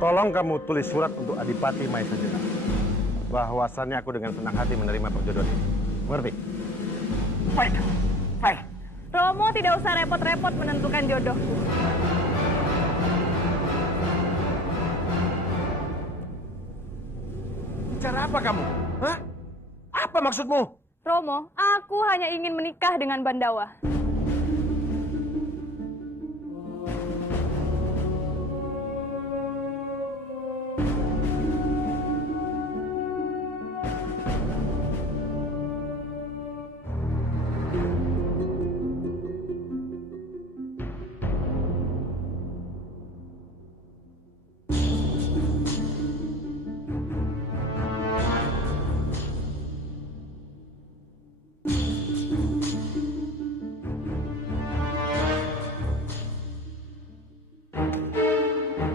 Tolong kamu tulis surat untuk Adipati Maesa Jena. Bahwasannya aku dengan senang hati menerima perjodohan ini. Mengerti? Baik, baik. Romo tidak usah repot-repot menentukan jodohku. Bicara apa kamu? Hah? Apa maksudmu? Romo, aku hanya ingin menikah dengan Bandawa.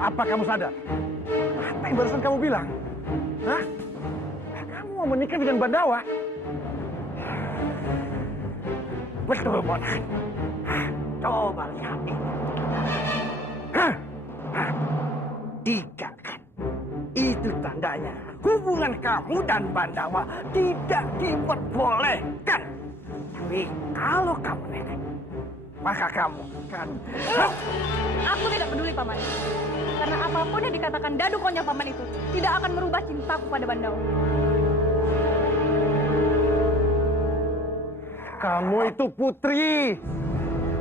Apa kamu sadar? Apa yang barusan kamu bilang? Hah? Kamu mau menikah dengan Bandawa? Betul, Ponakan. Coba lihat ini. Hah? Hah? Tiga kan? Itu tandanya hubungan kamu dan Bandawa tidak diperbolehkan. Tapi kalau kamu nekat, maka kamu kan... Aku tidak peduli, Paman. Karena apapun yang dikatakan dadu konyol Paman itu tidak akan merubah cintaku pada Bandawa. Kamu itu putri.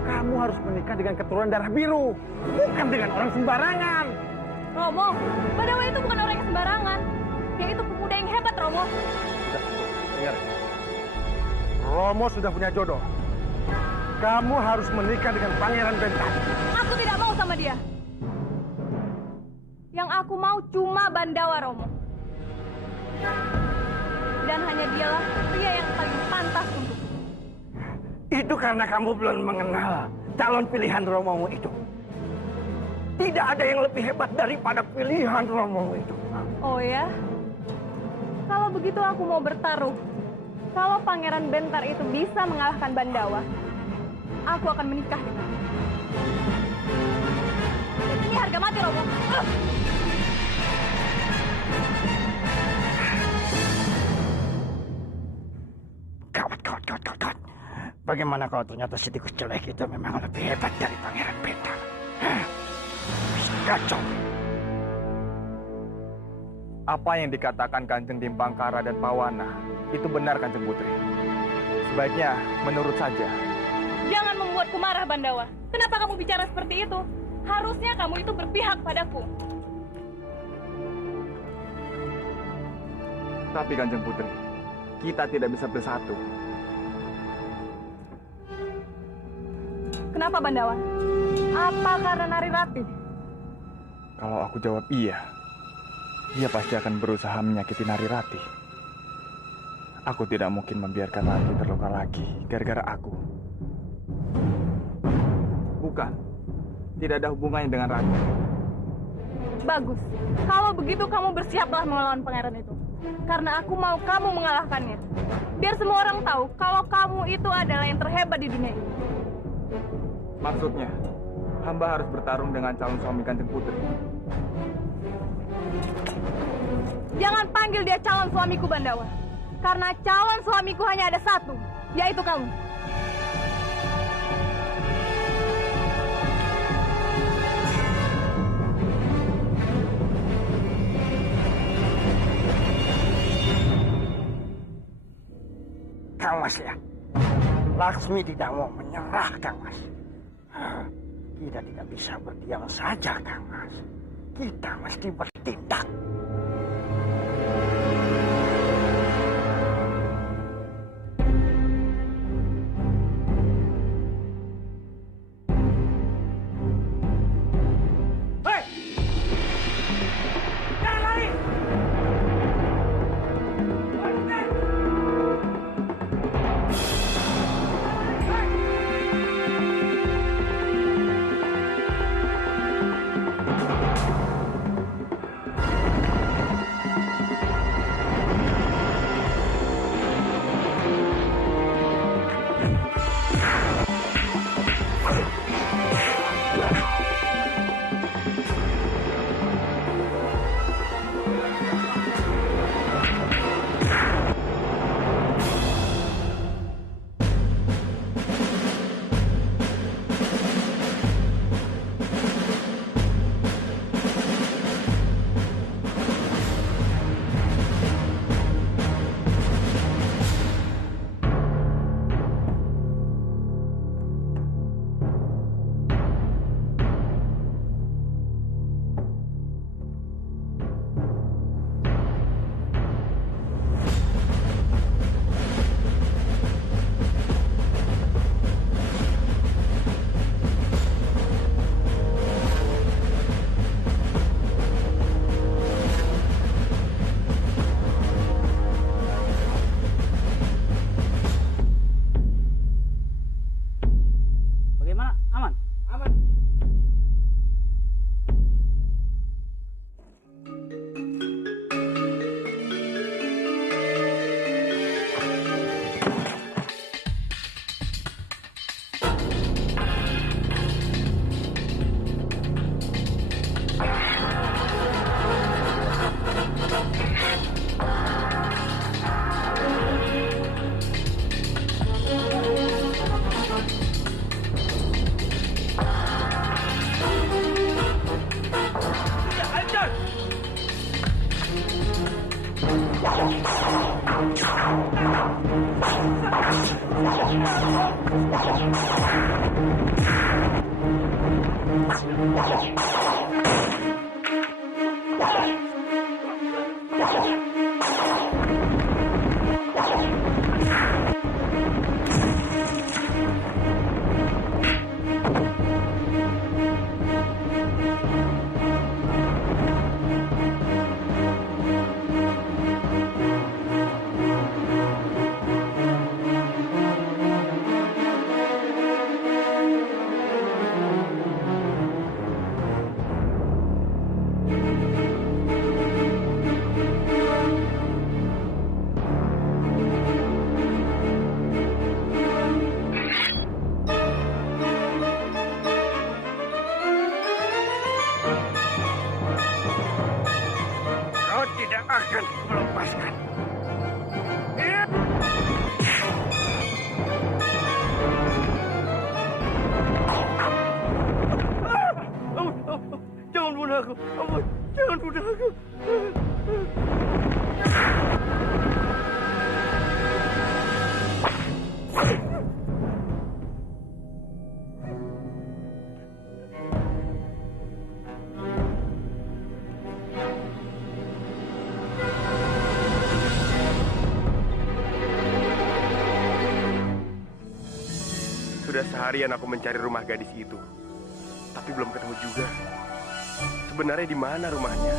Kamu harus menikah dengan keturunan darah biru. Bukan dengan orang sembarangan. Romo, Bandawa itu bukan orang yang sembarangan. Dia itu pemuda yang hebat, Romo. Dengar. Romo sudah punya jodoh. Kamu harus menikah dengan Pangeran Bentar. Aku tidak mau sama dia. Yang aku mau cuma Bandawa, Romo. Dan hanya dialah pria yang paling pantas untukku. Itu karena kamu belum mengenal calon pilihan Romomu itu. Tidak ada yang lebih hebat daripada pilihan Romomu itu. Oh ya? Kalau begitu aku mau bertaruh. Kalau Pangeran Bentar itu bisa mengalahkan Bandawa, aku akan menikah dengannya. Dan ini harga mati, Romo. Kawat. Bagaimana kalau ternyata si tikus jelek itu memang lebih hebat dari Pangeran Bentar? Bisa kacau. Apa yang dikatakan Kanjeng Dimpangkara dan Pawana itu benar, Kanjeng Putri. Sebaiknya menurut saja. Jangan membuatku marah, Bandawa. Kenapa kamu bicara seperti itu? Harusnya kamu itu berpihak padaku. Tapi Kanjeng Putri, kita tidak bisa bersatu. Kenapa, Bandawa? Apa karena Nari Ratih? Kalau aku jawab iya, dia pasti akan berusaha menyakiti Nari Ratih. Aku tidak mungkin membiarkan Ratih terluka lagi gara-gara aku. Bukan, tidak ada hubungannya dengan Ratih. Bagus. Kalau begitu kamu bersiaplah melawan pangeran itu. Karena aku mau kamu mengalahkannya. Biar semua orang tahu kalau kamu itu adalah yang terhebat di dunia ini. Maksudnya, hamba harus bertarung dengan calon suami Kanjeng Putri. Jangan panggil dia calon suamiku, Bandawa. Karena calon suamiku hanya ada satu, yaitu kamu. Kang Mas ya, Laksmi tidak mau menyerah, Kang Mas. Kita tidak bisa berdiam saja, Kang Mas. Kita mesti bertindak. Hei! Jangan lari! tidak akan melepaskan. Jangan bunuh aku, ampun, jangan bunuh aku. Sudah seharian aku mencari rumah gadis itu, tapi belum ketemu juga. Sebenarnya di mana rumahnya?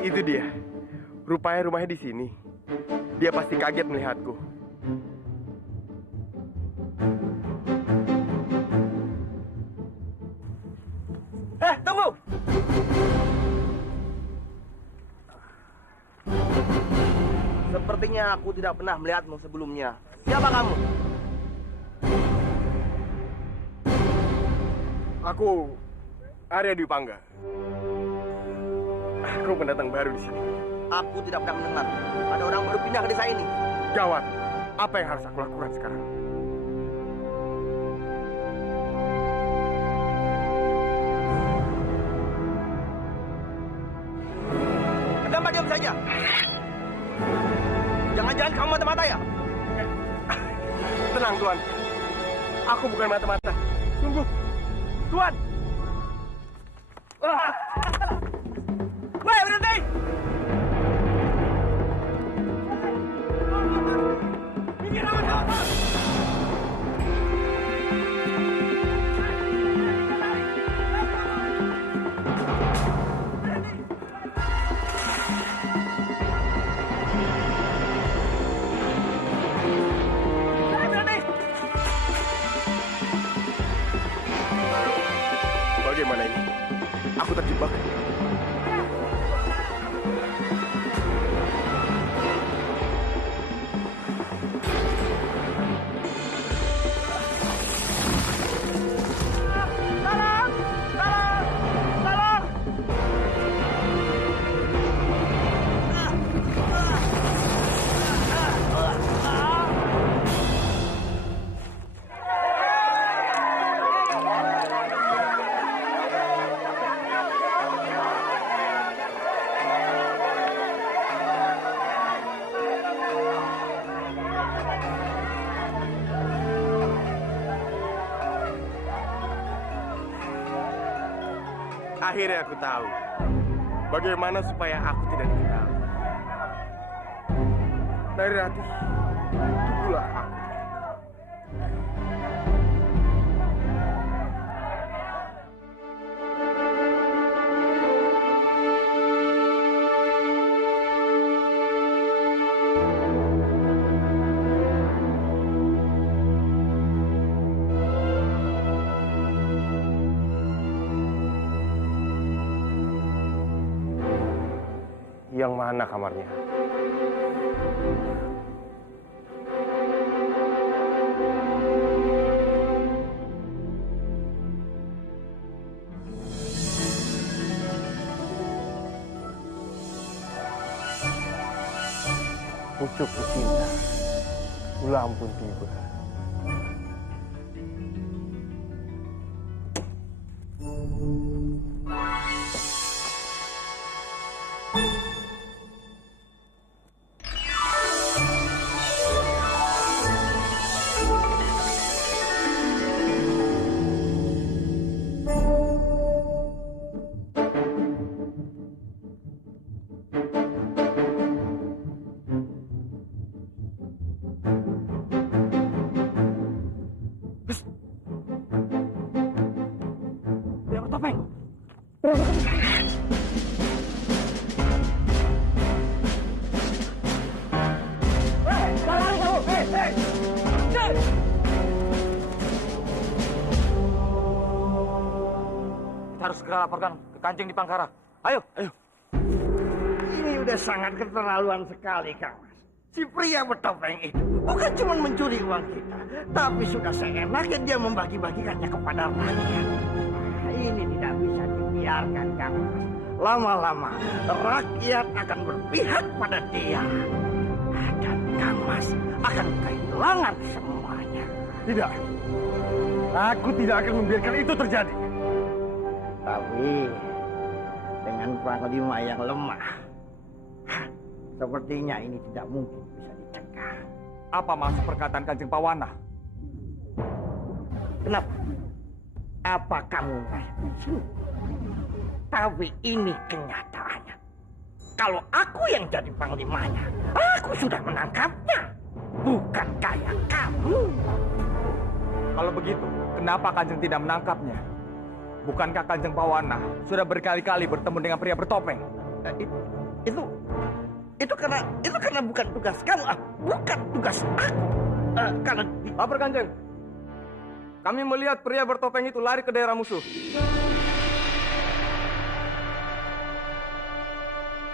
Itu dia. Rupanya rumahnya di sini. Dia pasti kaget melihatku. Tunggu! Sepertinya aku tidak pernah melihatmu sebelumnya. Siapa kamu? Aku Arya Dwi Pangga. Aku pendatang baru di sini. Aku tidak pernah mendengar ada orang baru pindah ke desa ini. Gawat. Apa yang harus aku lakukan sekarang? Kenapa diam saja? Jangan-jangan kamu mata-mata ya? Tenang, Tuan. Aku bukan mata-mata. Sungguh. Tuan! Woi, berhenti! Minggir, awas! Bagaimana ini? Aku terjebak. Akhirnya aku tahu bagaimana supaya aku tidak dikenal. Nari Rati, tunggulah aku. Yang mana kamarnya? Pucuk cinta, ulang pun tiba. Harus segera laporkan ke Kanjeng di Pangkara. Ayo, ayo. Ini udah sangat keterlaluan sekali, Kang Mas. Si pria bertopeng itu bukan cuma mencuri uang kita, tapi sudah seenaknya dia membagi-bagikannya kepada rakyat. Ini tidak bisa dibiarkan, Kang Mas. Lama-lama rakyat akan berpihak pada dia. Dan Kang Mas akan kehilangan semuanya. Tidak. Aku tidak akan membiarkan itu terjadi. Tapi dengan panglima yang lemah, sepertinya ini tidak mungkin bisa dicegah. Apa maksud perkataan Kanjeng Pawana? Kenapa? Apa kamu merasa sini? Tapi ini kenyataannya. Kalau aku yang jadi panglimanya, aku sudah menangkapnya. Bukan kayak kamu. Kalau begitu, kenapa Kanjeng tidak menangkapnya? Bukankah Kanjeng Pawana sudah berkali-kali bertemu dengan pria bertopeng? Itu karena bukan tugas kamu, bukan tugas aku. Karena Lapor Kanjeng. Kami melihat pria bertopeng itu lari ke daerah musuh.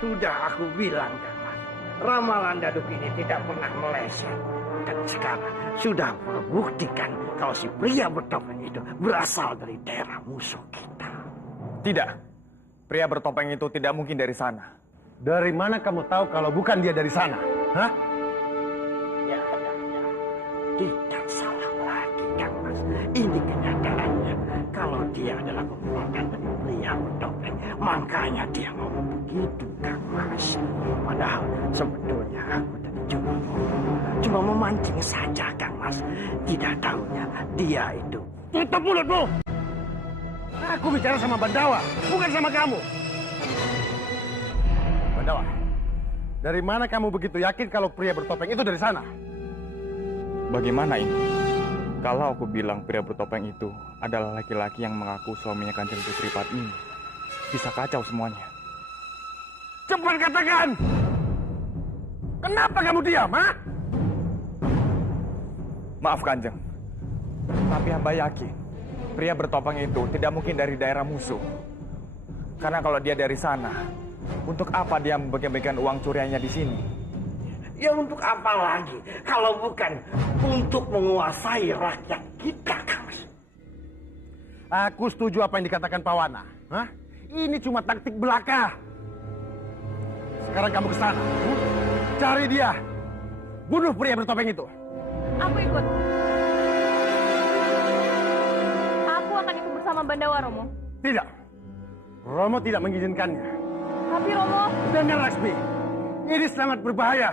sudah aku bilang, Kang Mas, ramalan Daduk ini tidak pernah meleset. Dan sekarang sudah membuktikan kalau si pria bertopeng itu berasal dari daerah musuh kita. Tidak. Pria bertopeng itu tidak mungkin dari sana. Dari mana kamu tahu kalau bukan dia dari sana? Hah? Ya. Tidak salah lagi, Kang Mas. Ini kenyataannya. Kalau dia adalah keponakan dari pria bertopeng, makanya dia ngomong begitu, Kang Mas. Padahal sebetulnya aku tadi cuma memancing saja, Kang Mas. Tidak tahunya dia itu. Tutup mulutmu! Aku bicara sama Bandawa, bukan sama kamu. Bandawa, dari mana kamu begitu yakin kalau pria bertopeng itu dari sana? Bagaimana ini? Kalau aku bilang pria bertopeng itu adalah laki-laki yang mengaku suaminya Kanjeng Putri Padmini, bisa kacau semuanya. Cepat katakan! Kenapa kamu diam, ha? Maaf Kanjeng, tapi hamba yakin pria bertopeng itu tidak mungkin dari daerah musuh. Karena kalau dia dari sana, untuk apa dia membagi-bagikan uang curiannya di sini? Ya untuk apa lagi kalau bukan untuk menguasai rakyat kita, Kang Mas? Aku setuju apa yang dikatakan Pak Wana. Hah? Ini cuma taktik belaka. Sekarang kamu ke sana. Cari dia. Bunuh pria bertopeng itu. Aku ikut. Aku akan ikut bersama Bandawa, Romo. Tidak. Romo tidak mengizinkannya. Tapi Romo... Dengar Laksmi. Ini sangat berbahaya.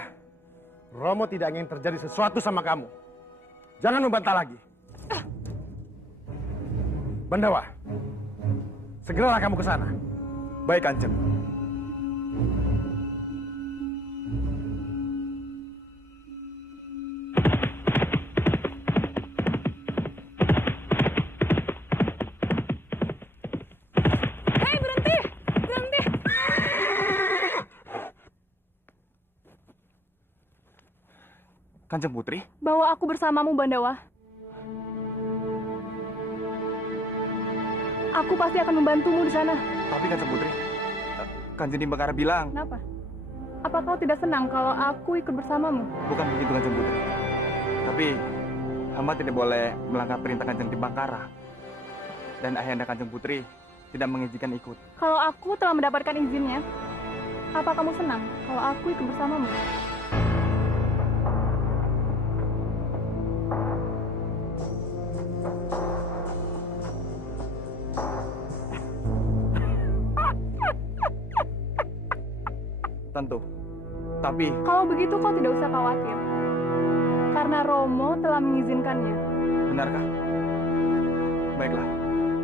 Romo tidak ingin terjadi sesuatu sama kamu. Jangan membantah lagi. Bandawa, segeralah kamu ke sana. Baik Kanjeng. Hei, berhenti! Berhenti! Kanjeng Putri? Bawa aku bersamamu, Bandawa. Aku pasti akan membantumu di sana. Tapi Kanjeng Putri, Kanjeng Dimbakara bilang... Kenapa? Apa kau tidak senang kalau aku ikut bersamamu? Bukan begitu Kanjeng Putri. Tapi hamba tidak boleh melanggar perintah Kanjeng Dimbakara. Dan ayahanda Kanjeng Putri tidak mengizinkan ikut. Kalau aku telah mendapatkan izinnya, apa kamu senang kalau aku ikut bersamamu? Tentu. Tapi... Kalau begitu kau tidak usah khawatir. Karena Romo telah mengizinkannya. Benarkah? Baiklah.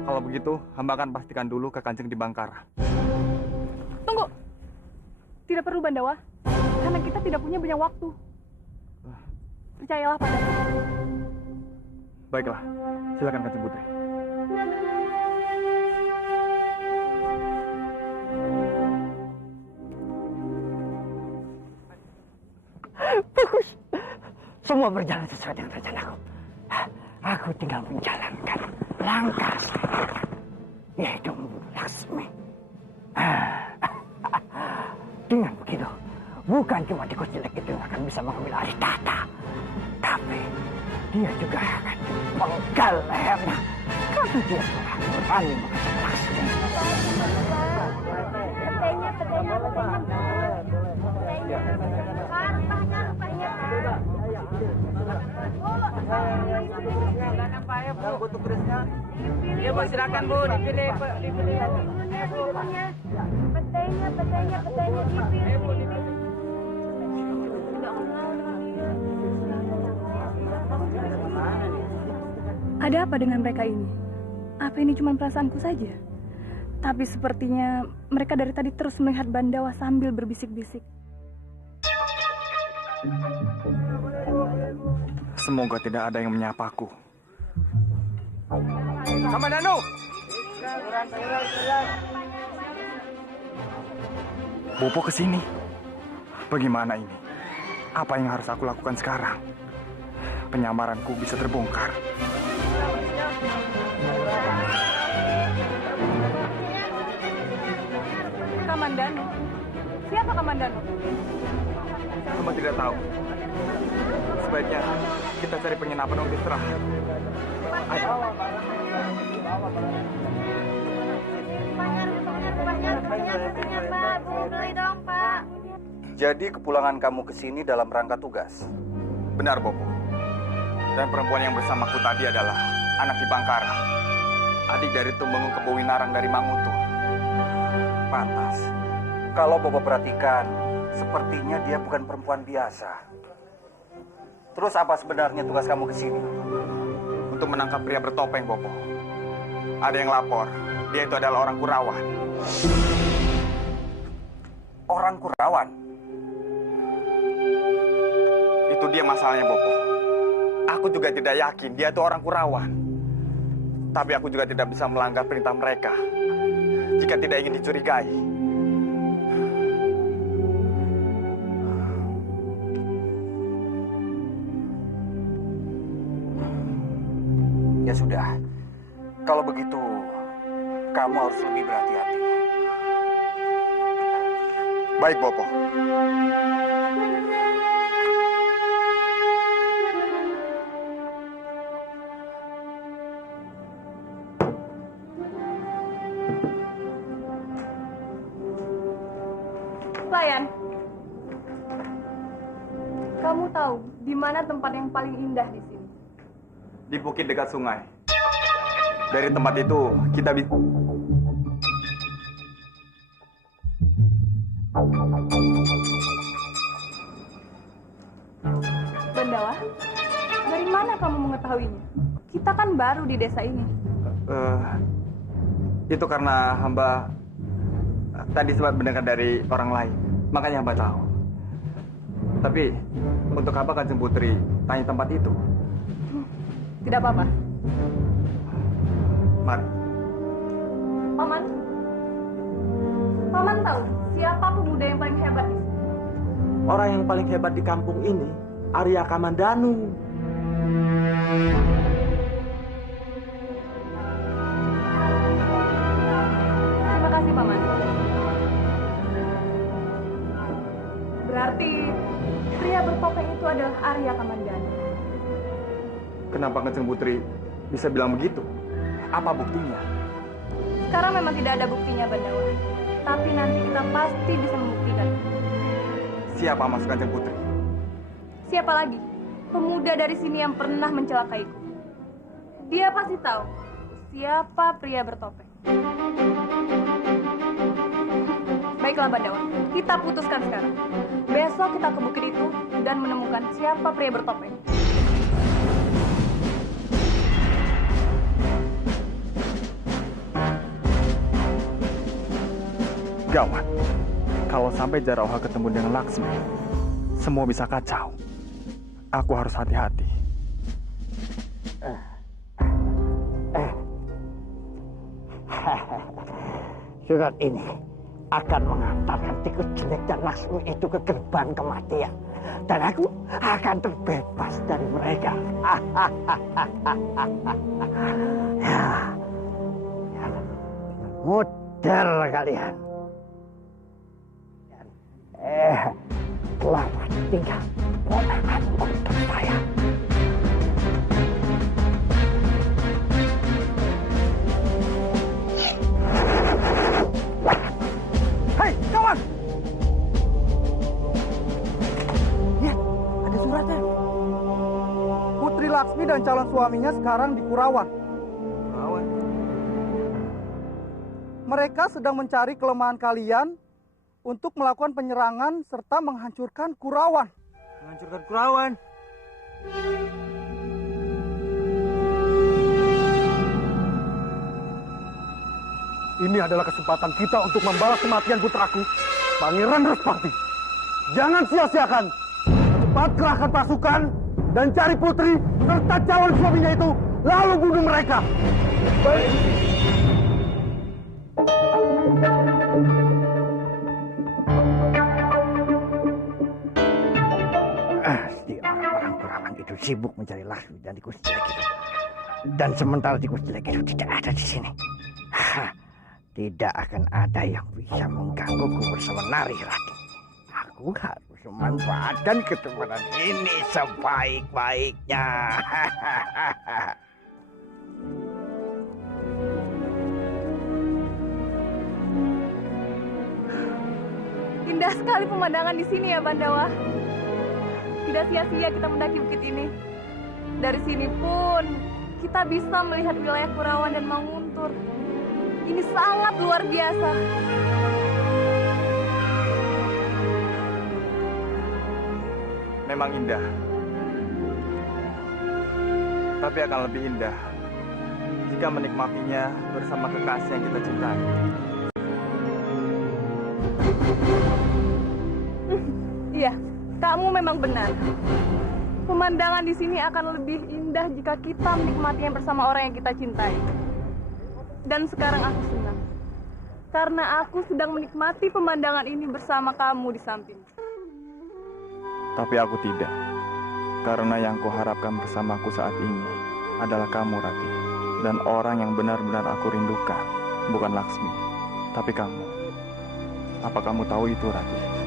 Kalau begitu, hamba akan pastikan dulu ke Kanjeng Dimbakara. Tunggu. Tidak perlu Bandawa. Karena kita tidak punya banyak waktu. Percayalah padaku. Baiklah. Silakan Kanjeng Putri. Bagus. Semua berjalan sesuai dengan rencanaku. Aku tinggal menjalankan langkah selanjutnya, yaitu membunuh Laksmi. Dengan begitu, bukan cuma tikus jelek itu yang akan bisa mengambil alih tahta, tapi dia juga akan dipenggal lehernya karena dia telah berani mengancam Laksmi. Ya, Bu, silakan, Bu, dipilih. Petainya dipilih. Ada apa dengan mereka ini? Apa ini cuma perasaanku saja? Tapi sepertinya mereka dari tadi terus melihat Bandawa sambil berbisik-bisik. Semoga tidak ada yang menyapaku. Kamandanu! Bopo kesini. Bagaimana ini? Apa yang harus aku lakukan sekarang? Penyamaranku bisa terbongkar. Kamandanu? Siapa Kamandanu? Hamba tidak tahu. Sebaiknya kita cari penginapan untuk istirahat. Ayo. Jadi kepulangan kamu ke sini dalam rangka tugas? Benar, Bopo. Dan perempuan yang bersamaku tadi adalah anak di Bangkara, adik dari Tumenggung Kebowinarang dari Mangutur. Pantas. Kalau Bobo perhatikan, sepertinya dia bukan perempuan biasa. Terus apa sebenarnya tugas kamu ke sini? Untuk menangkap pria bertopeng, Bopo. Ada yang lapor, dia itu adalah orang Kurawan. Orang Kurawan? Itu dia masalahnya, Bopo. Aku juga tidak yakin dia itu orang Kurawan. Tapi aku juga tidak bisa melanggar perintah mereka jika tidak ingin dicurigai. Ya sudah, kalau begitu kamu harus lebih berhati-hati. Baik, Bopo. Pelayan, kamu tahu di mana tempat yang paling indah di sini? Di bukit dekat sungai. Dari tempat itu kita bisa... Bandawa, dari mana kamu mengetahuinya? Kita kan baru di desa ini. Itu karena hamba tadi sempat mendengar dari orang lain. Makanya hamba tahu. Tapi untuk apa Kanjeng Putri tanya tempat itu? Tidak apa-apa. Mari. Paman? Paman tahu siapa pemuda yang paling hebat di sini? Orang yang paling hebat di kampung ini, Arya Kamandanu. Terima kasih, Paman. Berarti pria bertopeng itu adalah Arya Kamandanu. Kenapa Kanjeng Putri bisa bilang begitu? Apa buktinya? Sekarang memang tidak ada buktinya, Bandawa. Tapi nanti kita pasti bisa membuktikan. Siapa maksud Kanjeng Putri? Siapa lagi? Pemuda dari sini yang pernah mencelakaiku. Dia pasti tahu siapa pria bertopeng. Baiklah, Bandawa. Kita putuskan sekarang. Besok kita ke bukit itu dan menemukan siapa pria bertopeng. Gawat. Kalau sampai Jarauha ketemu dengan Laksmi, semua bisa kacau. Aku harus hati-hati. Surat ini akan mengantarkan tikus jelek dan Laksmi itu ke gerbang kematian. Dan aku akan terbebas dari mereka. Ya. Model kalian. tinggal ponakanku tersayang. Hei, kawan! Lihat, ada suratnya. Putri Laksmi dan calon suaminya sekarang di Kurawan. Kurawan? Mereka sedang mencari kelemahan kalian untuk melakukan penyerangan serta menghancurkan Kurawan. Menghancurkan Kurawan? Ini adalah kesempatan kita untuk membalas kematian putraku, Pangeran Respati. Jangan sia-siakan. Cepat kerahkan pasukan dan cari putri serta calon suaminya itu, lalu bunuh mereka. Baik. Pasti orang-orang Kurawan itu sibuk mencari Laksmi dan tikus jelek itu. Dan sementara tikus jelek itu tidak ada di sini, tidak akan ada yang bisa menggangguku bersama Nari Rati. Aku harus memanfaatkan kesempatan ini sebaik-baiknya. Indah sekali pemandangan di sini ya, Pandawa. Tidak sia-sia kita mendaki bukit ini. Dari sini pun kita bisa melihat wilayah Kurawan dan Manguntur. Ini sangat luar biasa. Memang indah. Tapi akan lebih indah jika menikmatinya bersama kekasih yang kita cintai. Iya, kamu memang benar. Pemandangan di sini akan lebih indah jika kita menikmatinya bersama orang yang kita cintai. Dan sekarang aku senang. Karena aku sedang menikmati pemandangan ini bersama kamu di samping. Tapi aku tidak. Karena yang kuharapkan bersamaku saat ini adalah kamu, Rati. Dan orang yang benar-benar aku rindukan bukan Laksmi, tapi kamu. Apa kamu tahu itu, Rati?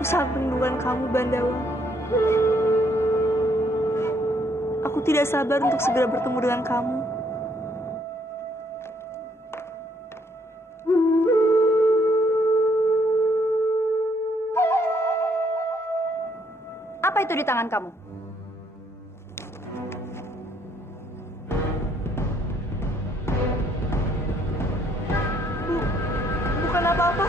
Aku sangat merindukan kamu, Bandawa. Aku tidak sabar untuk segera bertemu dengan kamu. Apa itu di tangan kamu? Bukan apa-apa.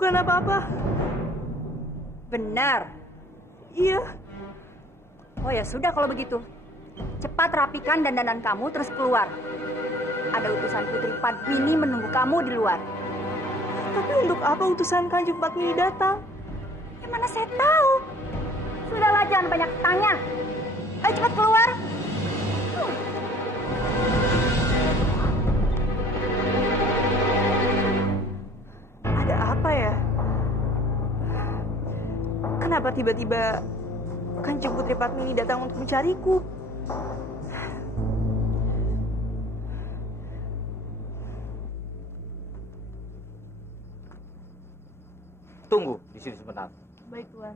Bukan apa-apa. Benar. Iya. Oh ya sudah kalau begitu. Cepat rapikan dandanan kamu terus keluar. Ada utusan Putri Padmini menunggu kamu di luar. Tapi untuk apa utusan Kanjeng Padmini datang? Ya mana saya tahu. Sudahlah, jangan banyak tanya. Ayo cepat keluar. Ada apa ya? Kenapa tiba-tiba Kanjeng Putri Padmini datang untuk mencariku? tunggu di sini sebentar. Baik, Tuan.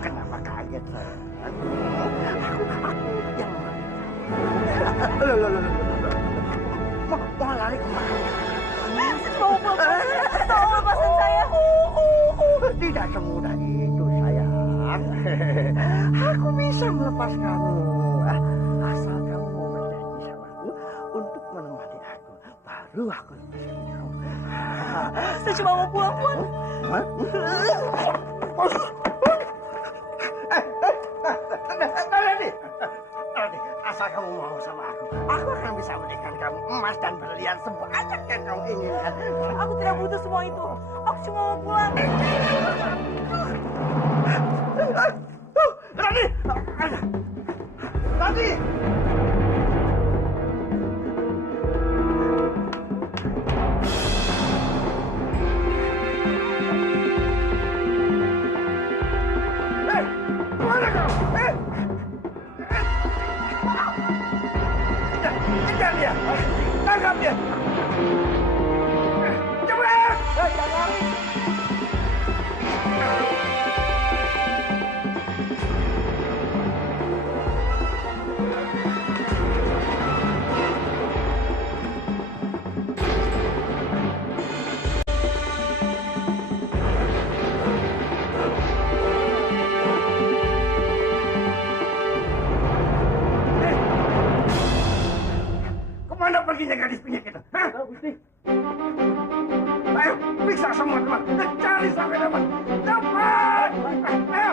Kenapa kaget saya? Aku yang mau lari kemana? Mau tolong lepasin saya. Tidak semudah itu, sayang. Aku bisa melepaskanmu. Asal kamu mau berjanji sama aku untuk menemani aku. Baru aku lepaskan kamu. Saya cuma mau pulang, Tuan. Nanti, asal kamu mau sama aku akan bisa berikan kamu emas dan berlian sebanyak yang kamu inginkan. Aku tidak butuh semua itu. Aku cuma mau pulang. Nanti. Kemana kau? Kejar dia! Tangkap dia! Cepat! Jangan lari! Kemana perginya gadis pinjak itu? Ayo, periksa semua teman. Cari sampai dapat. Dapat! Ayo!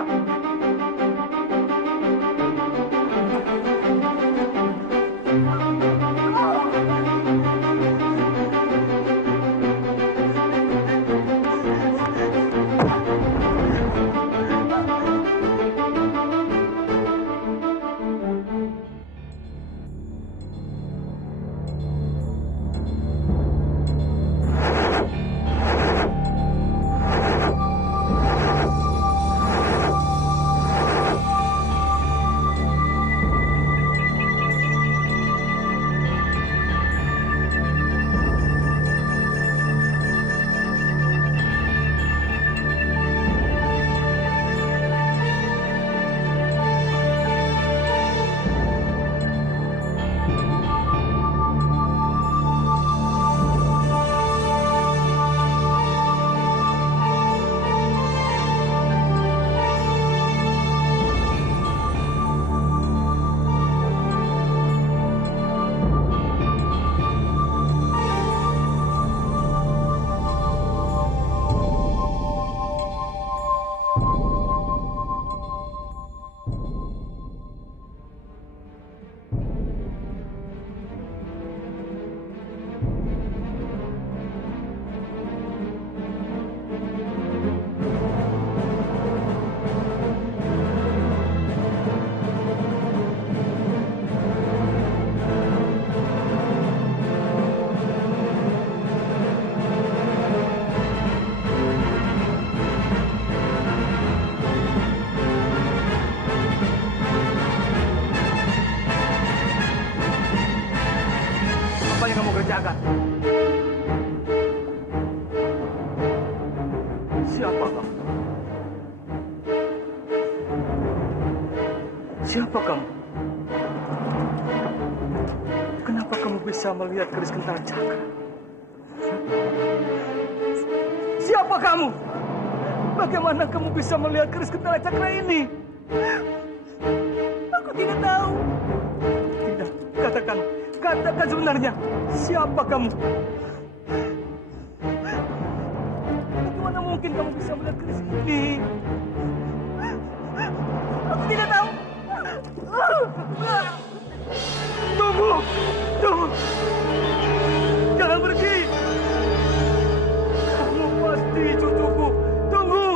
Apa yang kamu kerjakan? Siapa kamu? Siapa kamu? Kenapa kamu bisa melihat keris kental cakra? Siapa kamu? Bagaimana kamu bisa melihat keris kental cakra ini? Aku tidak tahu. Tidak, katakan sebenarnya. Siapa kamu? Bagaimana mungkin kamu bisa melihat keris ini? Aku tidak tahu. Tunggu! Jangan pergi! Kamu pasti cucuku. Tunggu!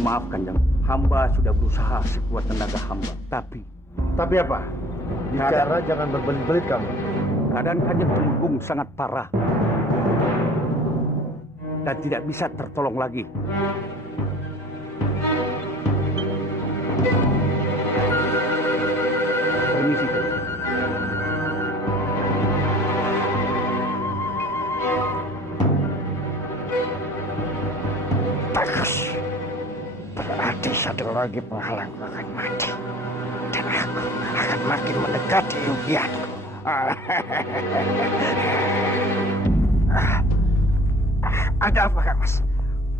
Maaf Kanjeng, hamba sudah berusaha sekuat tenaga hamba. Tapi apa? Bicara jangan berbelit-belit kamu. Keadaan Kanjeng Tumenggung sangat parah. Dan tidak bisa tertolong lagi. Permisi, Kanjeng. Bagus. Berarti satu lagi penghalangku akan mati. Dan aku akan makin mendekati impianku. Ada apa, Kang Mas?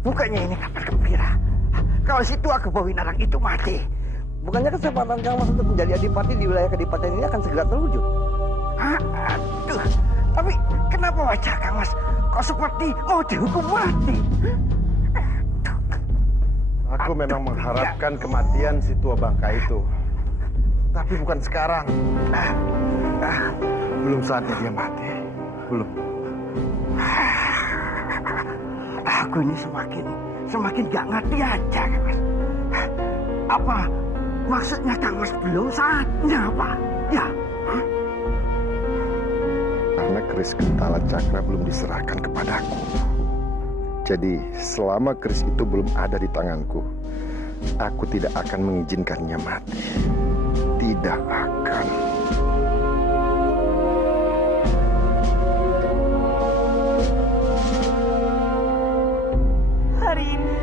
Bukannya ini kabar gembira. Kalau si tua Kebawinarang itu mati, Bukannya kesempatan Kang Mas untuk menjadi adipati di wilayah Kadipaten ini akan segera terwujud? Aduh, tapi kenapa wajah Kang Mas kok seperti mau dihukum mati? Aku memang mengharapkan kematian si tua bangka itu. Tapi bukan sekarang. Belum saatnya dia mati. Belum. Aku ini semakin gak ngerti aja, Kang Mas. Apa maksudnya Kang Mas belum saatnya, Pak? Ya. Karena keris Gentala Cakra belum diserahkan kepadaku. Jadi selama keris itu belum ada di tanganku, aku tidak akan mengizinkannya mati. Tidak akan. Hari ini,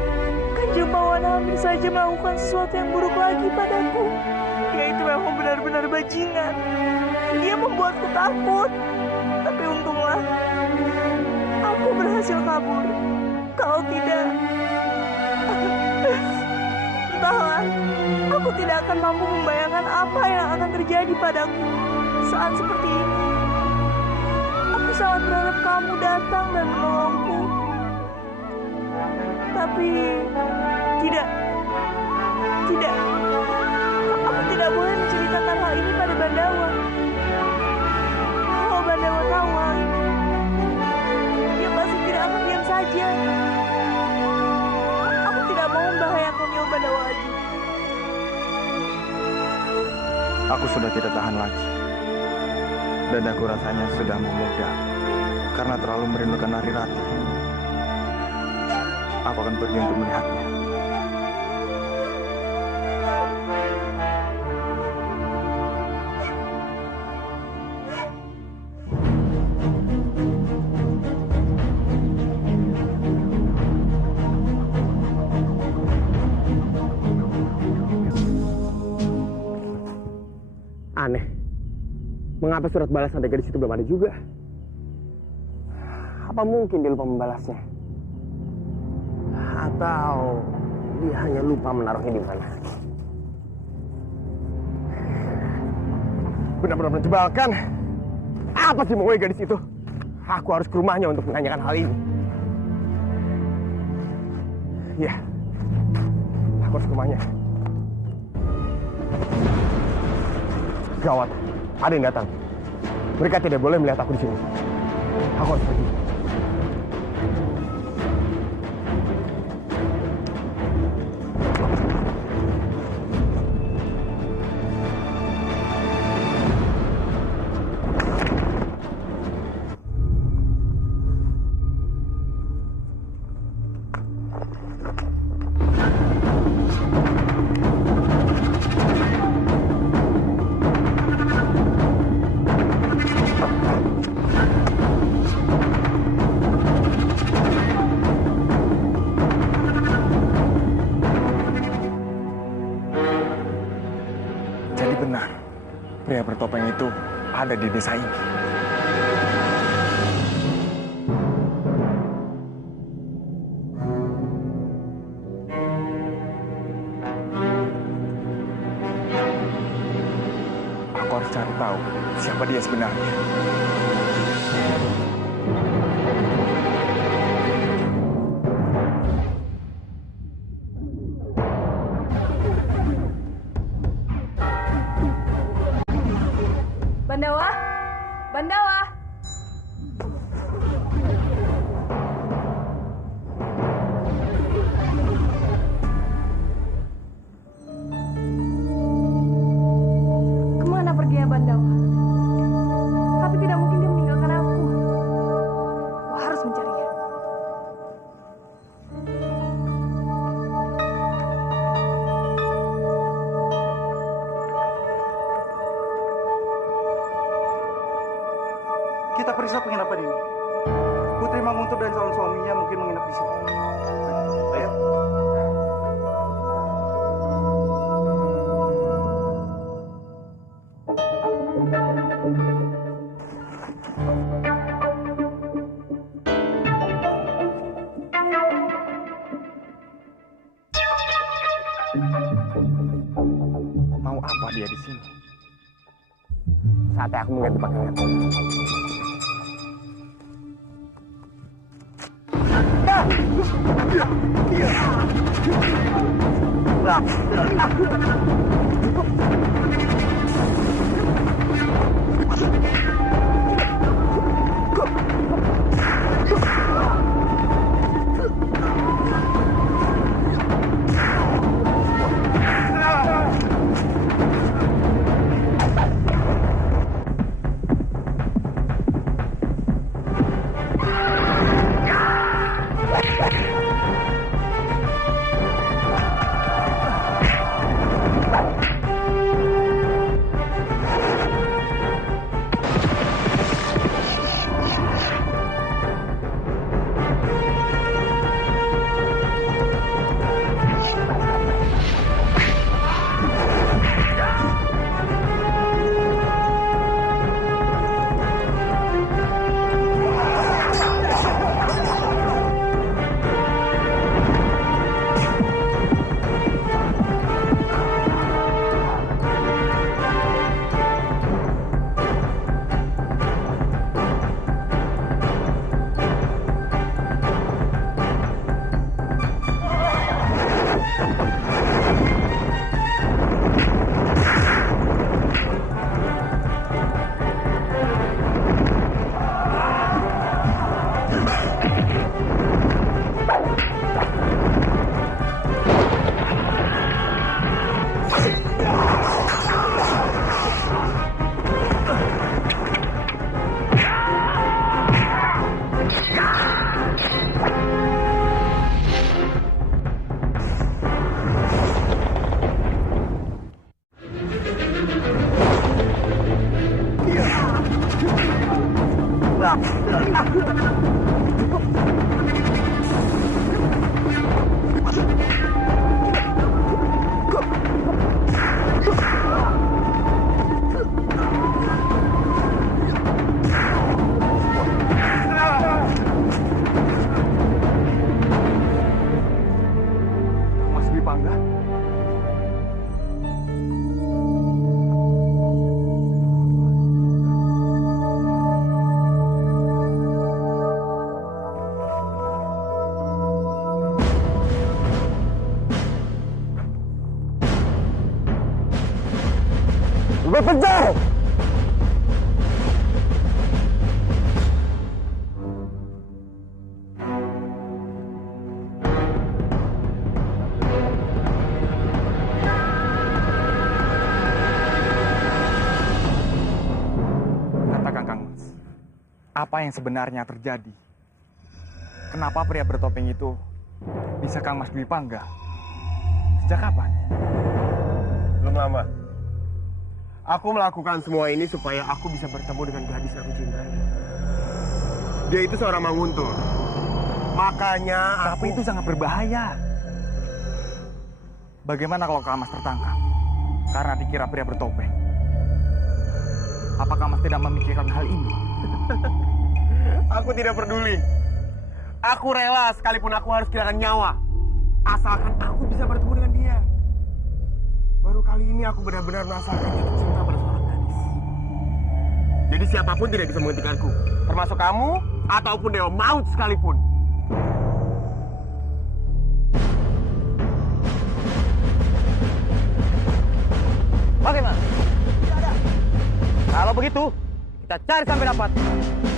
Kanjeng Pawana hampir saja melakukan sesuatu yang buruk lagi padaku. Yaitu memang benar-benar bajingan. Dia membuatku takut. Tapi untunglah, aku berhasil kabur. Kalau tidak, entahlah, aku tidak akan mampu membayangkan apa yang akan terjadi padaku saat seperti ini. Aku sangat berharap kamu datang dan menolongku. Tapi tidak. Aku tidak boleh menceritakan hal ini pada Bandawa. Kalau Bandawa tahu hal ini, dia pasti tidak akan diam saja. Aku tidak mau membahayakan nyawa Bandawa lagi. Aku sudah tidak tahan lagi. Dan aku rasanya sudah memudar karena terlalu merindukan Nari Rati. Aku akan pergi untuk melihatnya. Aneh. Mengapa surat balasan dari gadis itu belum ada juga? Apa mungkin dia lupa membalasnya? Atau dia hanya lupa menaruhnya di mana? Benar-benar menjebalkan. Apa sih mau gadis itu? Aku harus ke rumahnya untuk menanyakan hal ini. Ya, aku harus ke rumahnya. Gawat, ada yang datang. Mereka tidak boleh melihat aku di sini. Aku harus pergi. Pria bertopeng itu ada di desa ini. Aku harus cari tahu siapa dia sebenarnya. Bandawa! Kita periksa penginapan ini. Putri Manguntur dan calon suaminya mungkin menginap di sini. Ayo. Mau apa dia di sini? Saatnya aku mengganti pakaian. Mas Dwi Pangga? Berpencar! Katakan Kang Mas, apa yang sebenarnya terjadi? Kenapa pria bertopeng itu bisa Kang Mas Dwi Pangga? Sejak kapan? Belum lama. Aku melakukan semua ini supaya aku bisa bertemu dengan gadis yang aku cintai. Dia itu seorang Manguntur. Makanya Tapi itu sangat berbahaya. Bagaimana kalau Kang Mas tertangkap? Karena dikira pria bertopeng. Apakah Mas tidak memikirkan hal ini? aku tidak peduli. Aku rela sekalipun aku harus kehilangan nyawa. Asalkan aku bisa bertemu dengan dia. Baru kali ini aku benar-benar merasakan jatuh cinta pada seorang gadis. Jadi siapapun tidak bisa menghentikanku. Termasuk kamu ataupun Dewa Maut sekalipun. Bagaimana? Tidak ada. Kalau begitu, kita cari sampai dapat.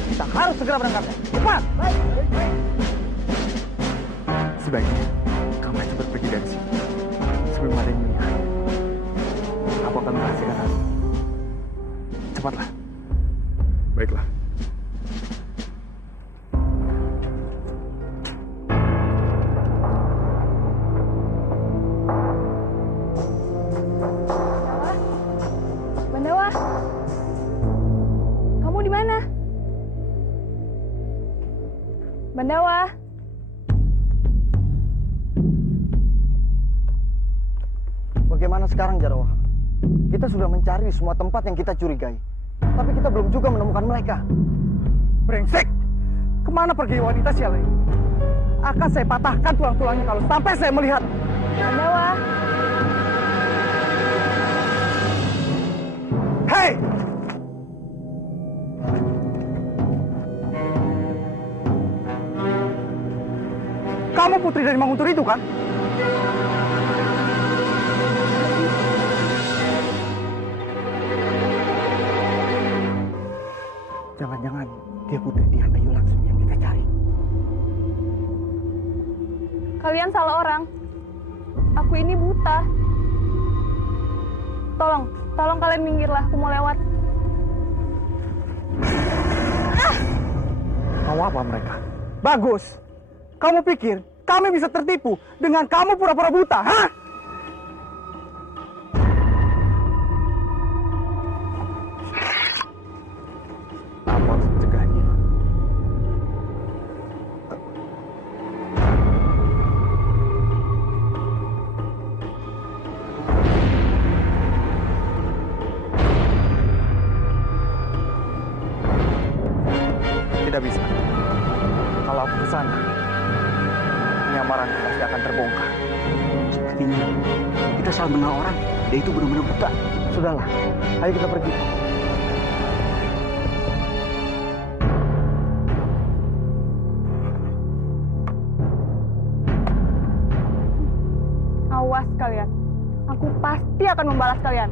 Kita harus segera berangkatnya. Cepat! Baik. Sebaiknya Kang Mas cepat pergi dari sini sebelum ada yang melihat. Aku akan menghasilkan hal ini. Cepatlah. Baiklah. Bandawa, kamu di mana? Bandawa. Bagaimana sekarang, Jarawa? Kita sudah mencari di semua tempat yang kita curigai. Tapi kita belum juga menemukan mereka. Brengsek! Kemana pergi wanita sial ini? Akan saya patahkan tulang-tulangnya kalau sampai saya melihat. Bandawa. Hei! Kamu putri dari Manguntur itu kan? Jangan-jangan dia putri dia Ayu Laksmi yang kita cari. Kalian salah orang. Aku ini buta. Tolong kalian minggirlah, aku mau lewat. Mau apa mereka? Bagus. Kamu pikir kami bisa tertipu dengan kamu pura-pura buta, hah? Aku harus mencegahnya. Tidak bisa. Kalau aku ke sana, penyamaranku pasti akan terbongkar. Sepertinya kita salah mengenal orang. Dia itu benar-benar buta. Sudahlah, ayo kita pergi. Awas kalian. Aku pasti akan membalas kalian.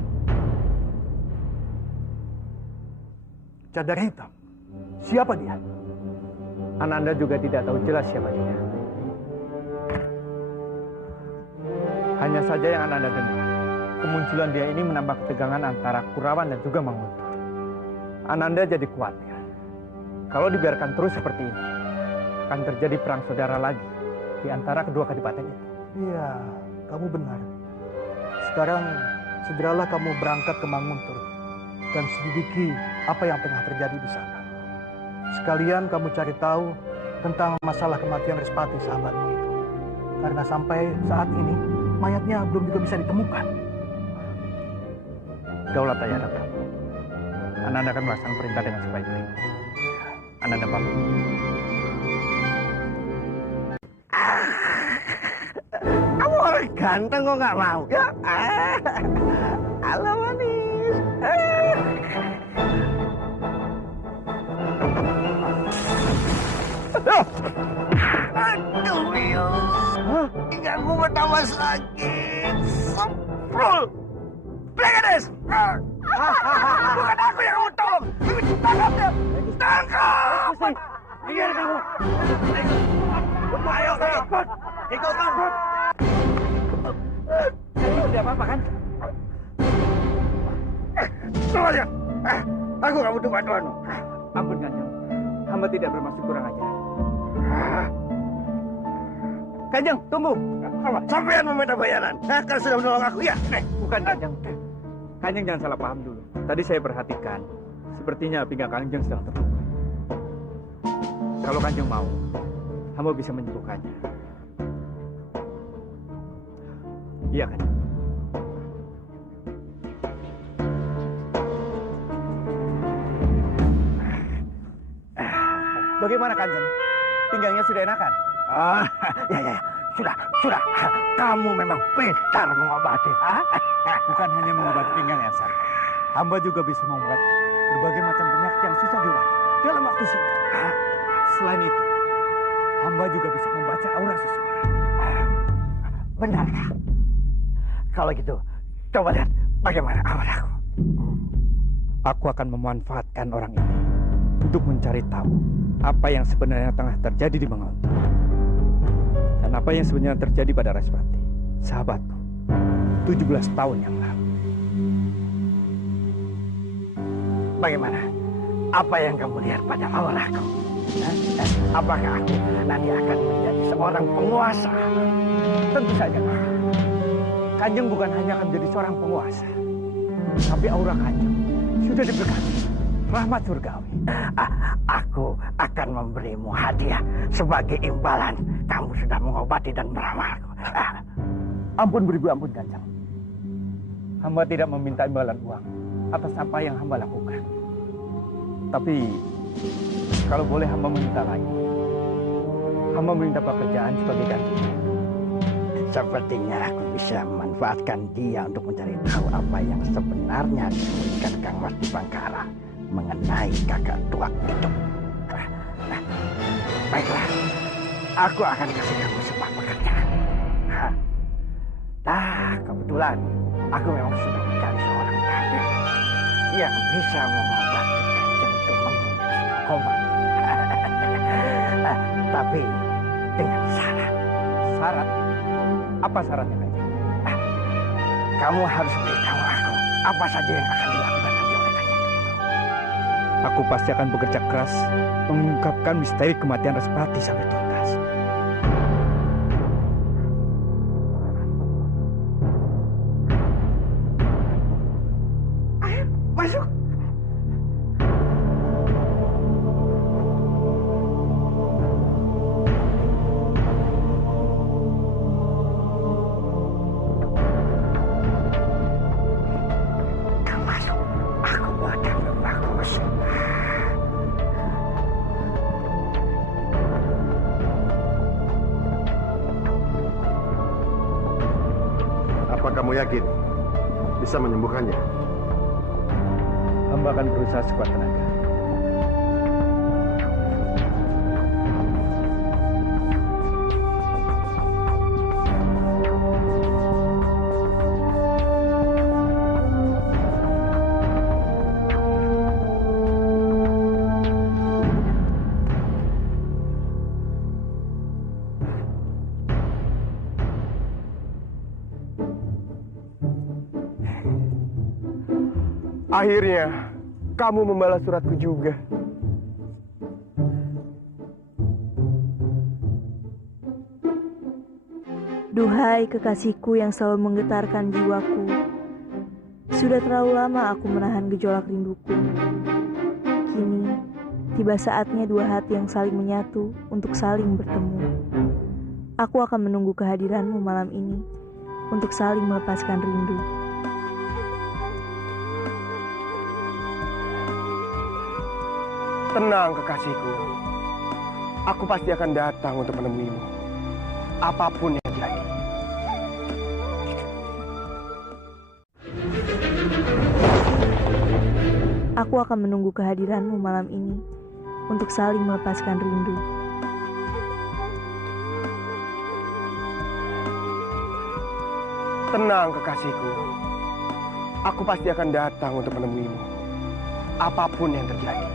Cadar hitam. Siapa dia? Ananda juga tidak tahu jelas siapa dia. Hanya saja yang Ananda dengar, kemunculan dia ini menambah ketegangan antara Kurawan dan juga Manguntur. Ananda jadi khawatir. Kalau dibiarkan terus seperti ini, akan terjadi perang saudara lagi di antara kedua kadipaten itu. Iya, kamu benar. Sekarang segeralah kamu berangkat ke Manguntur dan selidiki apa yang tengah terjadi di sana. Sekalian kamu cari tahu tentang masalah kematian Respati sahabatmu itu. Karena sampai saat ini mayatnya belum juga bisa ditemukan. Daulat Ayahanda Prabu. Ananda akan melaksanakan perintah dengan sebaik-baiknya. Ananda pamit. Kamu orang ganteng kok nggak mau ya? Halo manis. Aduh, Mio. Tinggalku bertambah sakit. Semprul. Blegedes. Bukan aku yang mau tolong. Tangkap dia. Tangkap. Biar kamu. Ayo, ikut. Ikut, kamu. Tidak apa-apa kan? Tolong ya. Aku nggak butuh bantuanmu. Ampun Kanjeng. Hamba tidak bermaksud kurang ajar. Kanjeng, tunggu. Sampean meminta bayaran. Kan sudah menolong aku ya? Bukan Kanjeng. Kanjeng jangan salah paham dulu. Tadi saya perhatikan. Sepertinya pinggang Kanjeng sedang terluka. Kalau Kanjeng mau, hamba bisa menyembuhkannya. Iya Kanjeng. Bagaimana Kanjeng? Pinggangnya sudah enakan? Ya. Sudah. Kamu memang pintar mengobati. Bukan hanya mengobati pinggang ya, San. Hamba juga bisa membuat berbagai macam penyakit yang susah diobati dalam waktu singkat. Selain itu, hamba juga bisa membaca aura seseorang. Benarkah? Kalau gitu, coba lihat bagaimana auraku. Aku akan memanfaatkan orang ini untuk mencari tahu apa yang sebenarnya tengah terjadi di Manguntur. Dan apa yang sebenarnya terjadi pada Respati, sahabatku, 17 tahun yang lalu. Bagaimana? Apa yang kamu lihat pada auraku? Apakah aku nanti akan menjadi seorang penguasa? Tentu saja. Kanjeng bukan hanya akan menjadi seorang penguasa, tapi aura Kanjeng sudah diberkati rahmat surgawi. akan memberimu hadiah sebagai imbalan. Kamu sudah mengobati dan meramalku. Ampun beribu, ampun Kanjeng. Hamba tidak meminta imbalan uang atas apa yang hamba lakukan. Tapi kalau boleh hamba meminta lain. Hamba meminta pekerjaan sebagai gantinya. Sepertinya aku bisa memanfaatkan dia untuk mencari tahu apa yang sebenarnya disembunyikan Kang Mas di Bangkara mengenai kakak tua itu. Baiklah, aku akan kasih kamu sebuah pekerjaan. Kebetulan aku memang sudah mencari seorang tabib yang bisa mengobati Kanjeng Tumenggung Narkoba. Tapi dengan syarat. Syarat? Apa syaratnya Kanjeng? Kamu harus beritahu aku apa saja yang akan dilakukan nanti oleh Kanjeng Tumenggung. Aku pasti akan bekerja keras mengungkapkan misteri kematian Respati sampai tuntas. Ayo, masuk. Kamu masuk. Aku buat yang bagus. Apa kamu yakin bisa menyembuhkannya? Hamba akan berusaha sekuat tenaga. Akhirnya, kamu membalas suratku juga. Duhai kekasihku yang selalu menggetarkan jiwaku, sudah terlalu lama aku menahan gejolak rinduku. Kini, tiba saatnya dua hati yang saling menyatu untuk saling bertemu. Aku akan menunggu kehadiranmu malam ini untuk saling melepaskan rindu. Tenang kekasihku, aku pasti akan datang untuk menemuimu. Apapun yang terjadi. Aku akan menunggu kehadiranmu malam ini untuk saling melepaskan rindu. Tenang kekasihku, aku pasti akan datang untuk menemuimu. Apapun yang terjadi.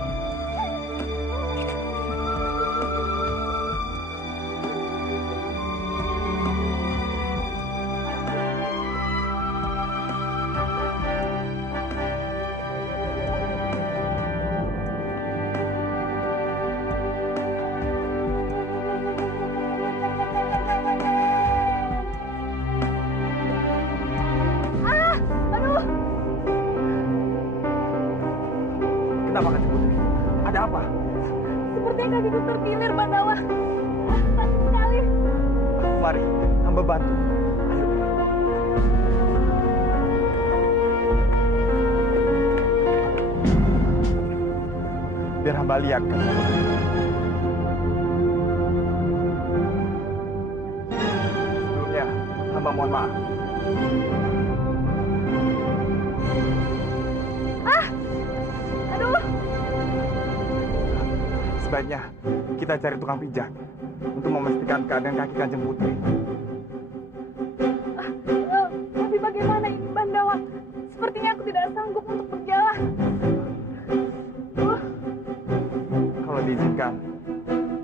Kenapa Kanjeng Putri? Ada apa? Sepertinya kakiku terkilir, Pandawa. Sakit sekali. Mari, hamba bantu. Ayo. Biar hamba lihat kan. Sebelumnya, hamba mohon maaf. Sebaiknya kita cari tukang pijat untuk memastikan keadaan kaki Kanjeng Putri. Tapi bagaimana ini, Pandawa? Sepertinya aku tidak sanggup untuk berjalan. Kalau diizinkan,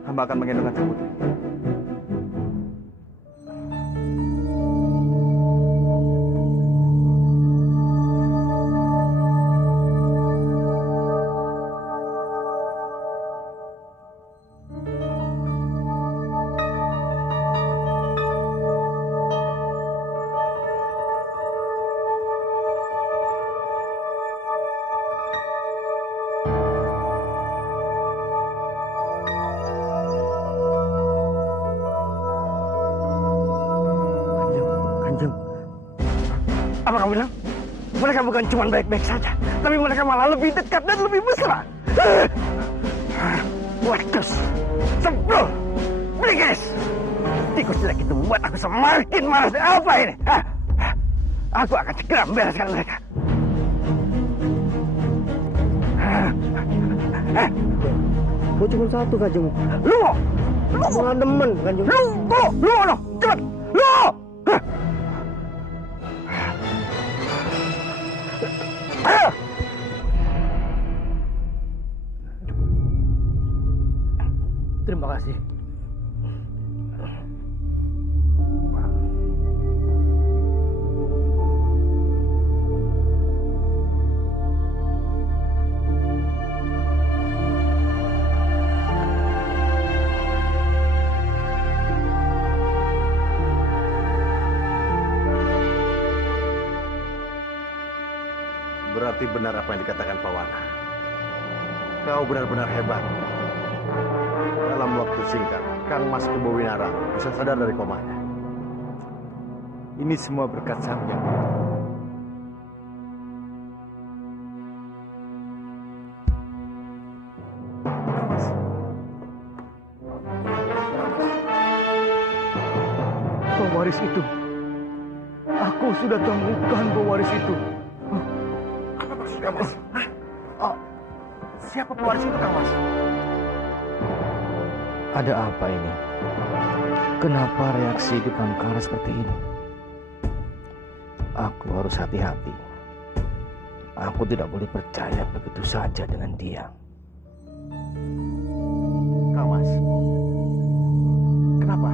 hamba akan menggendong Kanjeng Putri. kamu bilang? Mereka bukan cuma baik-baik saja, tapi mereka malah lebih dekat dan lebih mesra. Waduh, sebel, bligis. Tikus jelek itu membuat aku semakin marah. Apa ini? Aku akan segera membereskan mereka. Kau cuma satu kanjeng. Lu malah demen kanjeng. Lu, cepat, lu. Terima kasih. Berarti benar apa yang dikatakan Pak Wana. Kau benar-benar hebat. Dalam waktu singkat, Kang Mas Kebowinarang bisa sadar dari komanya. Ini semua berkat Sang Hyang. Pewaris itu. Aku sudah temukan pewaris itu. Apa maksud Kang Mas? Oh, siapa pewaris itu Kang Mas? Ada apa ini? Kenapa reaksi di Bangkara seperti ini? Aku harus hati-hati. Aku tidak boleh percaya begitu saja dengan dia. Kang Mas, kenapa?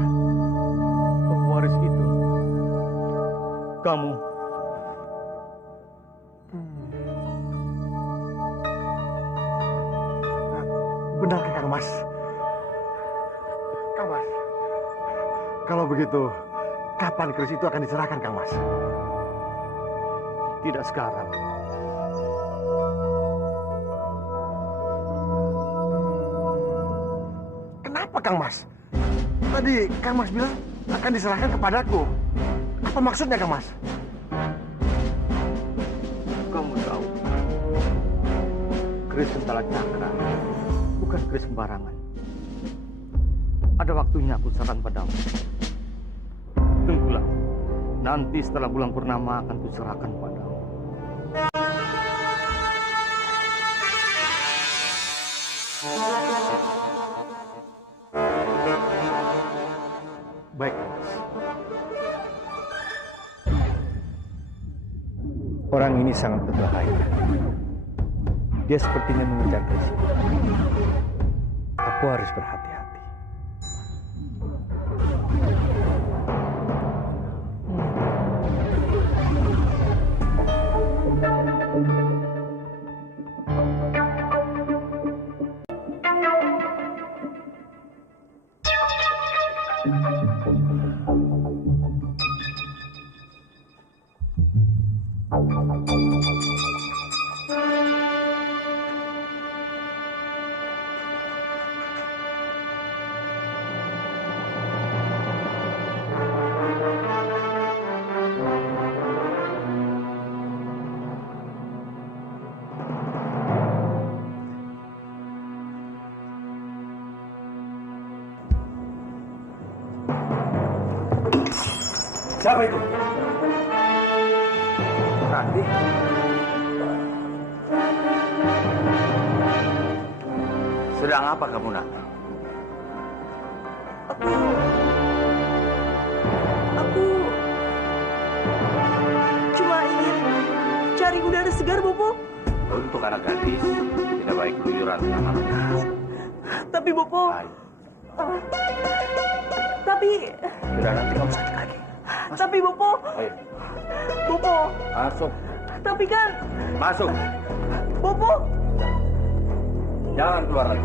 Pewaris itu. Kamu. Benarkah Kang Mas? Kang Mas, kalau begitu, kapan keris itu akan diserahkan Kang Mas? Tidak sekarang. Kenapa Kang Mas? Tadi Kang Mas bilang akan diserahkan kepadaku. Apa maksudnya Kang Mas? Kamu tahu, keris Sentala Cakra bukan keris sembarangan. Ada waktunya aku serahkan padamu. Tunggulah, nanti setelah bulan purnama akan kuserahkan padamu. Baik, Mas. Orang ini sangat berbahaya. Dia sepertinya mengejar keris. Aku harus berhati-hati. Siapa itu? Ranti? Sedang apa kamu, Nak? Aku cuma ingin cari udara segar, Bopo. Untuk anak gadis, tidak baik keluyuran kemana-mana. Tapi Bopo, tapi Sudah, nanti kamu sakit lagi. tapi Bopo, Ayo, Bopo, masuk. tapi kan Masuk. Bopo. Jangan keluar lagi.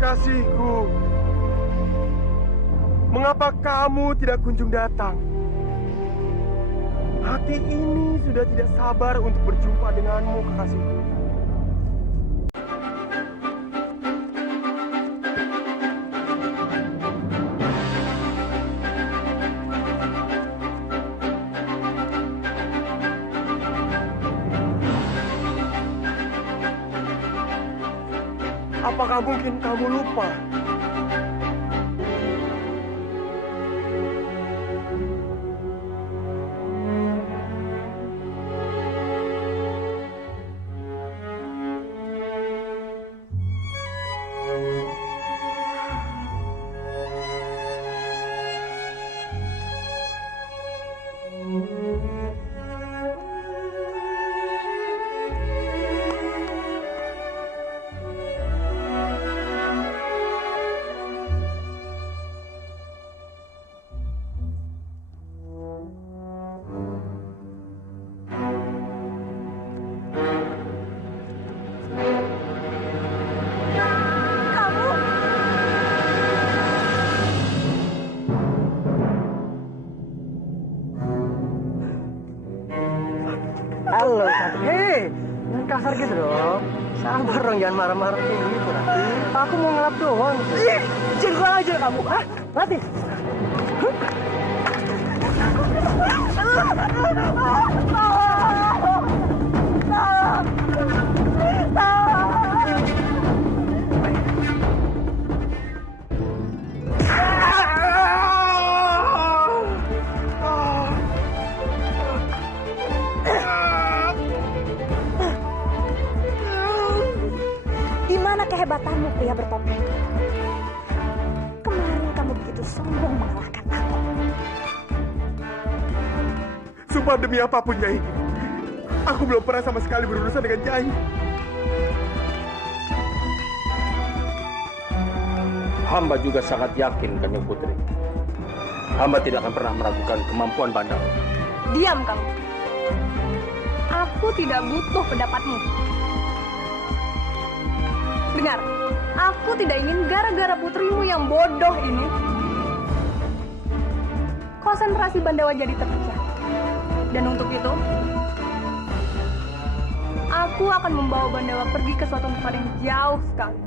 Kekasihku, mengapa kamu tidak kunjung datang? Hati ini sudah tidak sabar untuk berjumpa denganmu, kekasihku. Apakah mungkin kamu lupa? Halo, hei, jangan kasar gitu dong. Sabar dong, jangan marah-marah kayak gitu, Rati. Aku mau ngelap doang. Ih, jangan aja kamu. Ah, Rati. Kehebatanmu, pria bertopeng. Kemarin kamu begitu sombong mengalahkan aku. Sumpah demi apapun, Nyai. Aku belum pernah sama sekali berurusan dengan Nyai. Hamba juga sangat yakin, Kanjeng Putri. Hamba tidak akan pernah meragukan kemampuan Bandawa. Diam kamu. Aku tidak butuh pendapatmu. Dengar, aku tidak ingin gara-gara putrimu yang bodoh ini konsentrasi Bandawa jadi terpecah. Dan untuk itu, aku akan membawa Bandawa pergi ke suatu tempat yang jauh sekali.